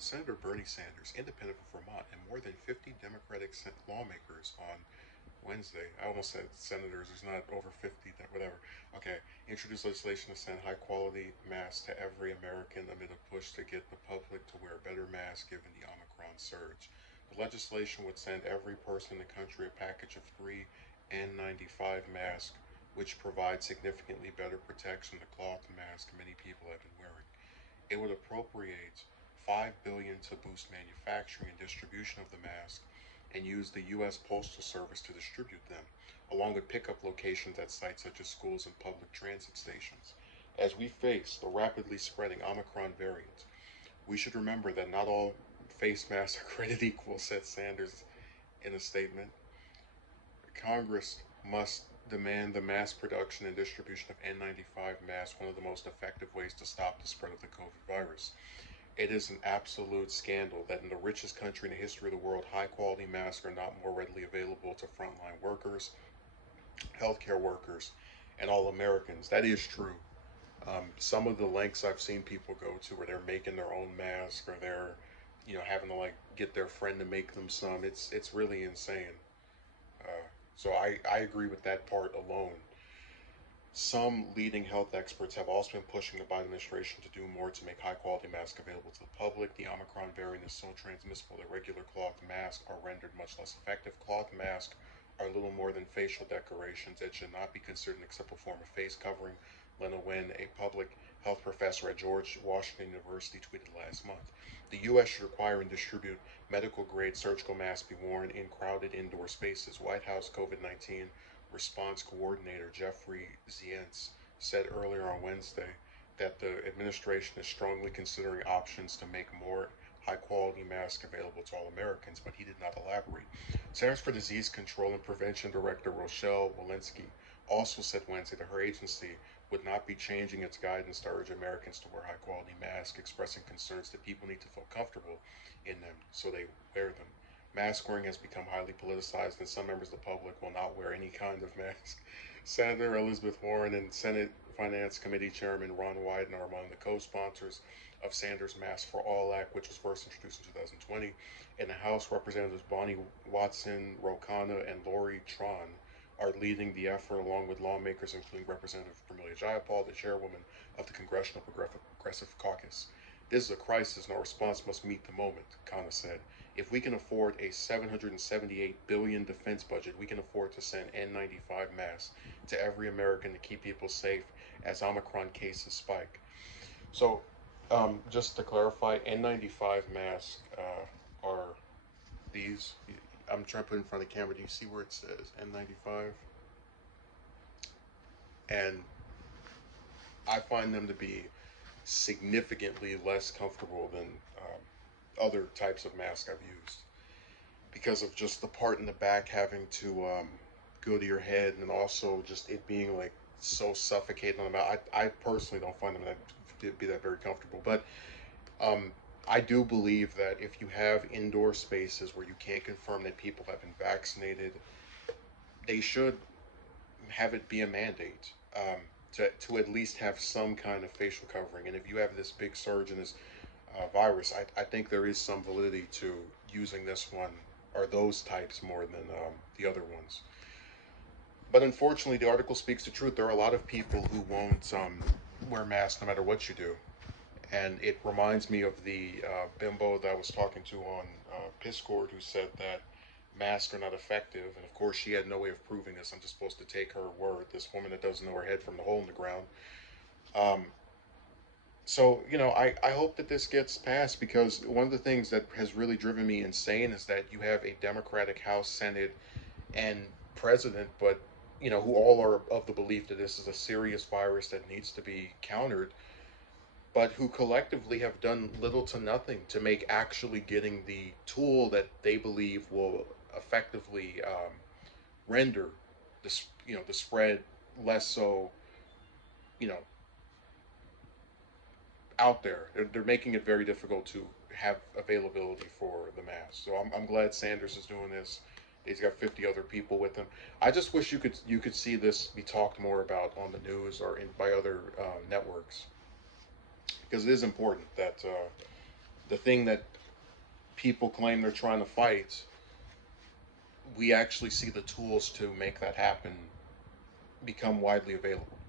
Senator Bernie Sanders, independent of Vermont, and more than 50 Democratic lawmakers on Wednesday. I almost said senators. There's not over 50. Whatever. Okay. Introduced legislation to send high-quality masks to every American amid a push to get the public to wear better masks given the Omicron surge. The legislation would send every person in the country a package of three N95 masks, which provide significantly better protection than the cloth mask many people have been wearing. It would appropriate $5 billion to boost manufacturing and distribution of the mask and use the U.S. Postal Service to distribute them, along with pickup locations at sites such as schools and public transit stations. As we face the rapidly spreading Omicron variant, we should remember that not all face masks are created equal, said Sanders in a statement. Congress must demand the mass production and distribution of N95 masks, one of the most effective ways to stop the spread of the COVID virus. It is an absolute scandal that in the richest country in the history of the world, high quality masks are not more readily available to frontline workers, healthcare workers, and all Americans. That is true. Some of the lengths I've seen people go to where they're making their own mask or they're, having to like get their friend to make them some. It's really insane. So I agree with that part alone. Some leading health experts have also been pushing the Biden administration to do more to make high quality masks available to the public. The Omicron variant is so transmissible that regular cloth masks are rendered much less effective. Cloth masks are little more than facial decorations and should not be considered an acceptable form of face covering, Lena Wen, a public health professor at George Washington University, tweeted last month. The U.S. should require and distribute medical grade surgical masks be worn in crowded indoor spaces. White House COVID 19 response coordinator Jeffrey Zients said earlier on Wednesday that the administration is strongly considering options to make more high quality masks available to all Americans, but he did not elaborate. Centers for Disease Control and Prevention Director Rochelle Walensky also said Wednesday that her agency would not be changing its guidance to urge Americans to wear high quality masks, expressing concerns that people need to feel comfortable in them so they wear them. Mask wearing has become highly politicized, and some members of the public will not wear any kind of mask. Senator Elizabeth Warren and Senate Finance Committee Chairman Ron Wyden are among the co-sponsors of Sanders' Mask for All Act, which was first introduced in 2020. In the House, Representatives Bonnie Watson, Ro Khanna, and Lori Tron are leading the effort, along with lawmakers including Representative Pramila Jayapal, the chairwoman of the Congressional Progressive Caucus. This is a crisis, and our response must meet the moment, Khanna said. If we can afford a $778 billion defense budget, we can afford to send N95 masks to every American to keep people safe as Omicron cases spike. So, just to clarify, N95 masks are these. I'm trying to put it in front of the camera. Do you see where it says N95? And I find them to be significantly less comfortable than other types of masks I've used because of just the part in the back having to go to your head, and also just it being like so suffocating on the mouth. I personally don't find them to be that very comfortable, but um, I do believe that if you have indoor spaces where you can't confirm that people have been vaccinated, they should have it be a mandate to at least have some kind of facial covering. And if you have this big surge in this virus, I think there is some validity to using this one or those types more than the other ones. But unfortunately, the article speaks the truth. There are a lot of people who won't wear masks no matter what you do. And it reminds me of the bimbo that I was talking to on Discord who said that masks are not effective. And of course, she had no way of proving this. I'm just supposed to take her word. This woman that doesn't know her head from the hole in the ground. Um, I hope that this gets passed, because one of the things that has really driven me insane is that you have a Democratic House, Senate, and president, but, who all are of the belief that this is a serious virus that needs to be countered, but who collectively have done little to nothing to make actually getting the tool that they believe will effectively render the spread less so, you know, out there. They're making it very difficult to have availability for the mask. So I'm glad Sanders is doing this. He's got 50 other people with him. I just wish you could see this be talked more about on the news or by other networks, because it is important that the thing that people claim they're trying to fight, we actually see the tools to make that happen become widely available.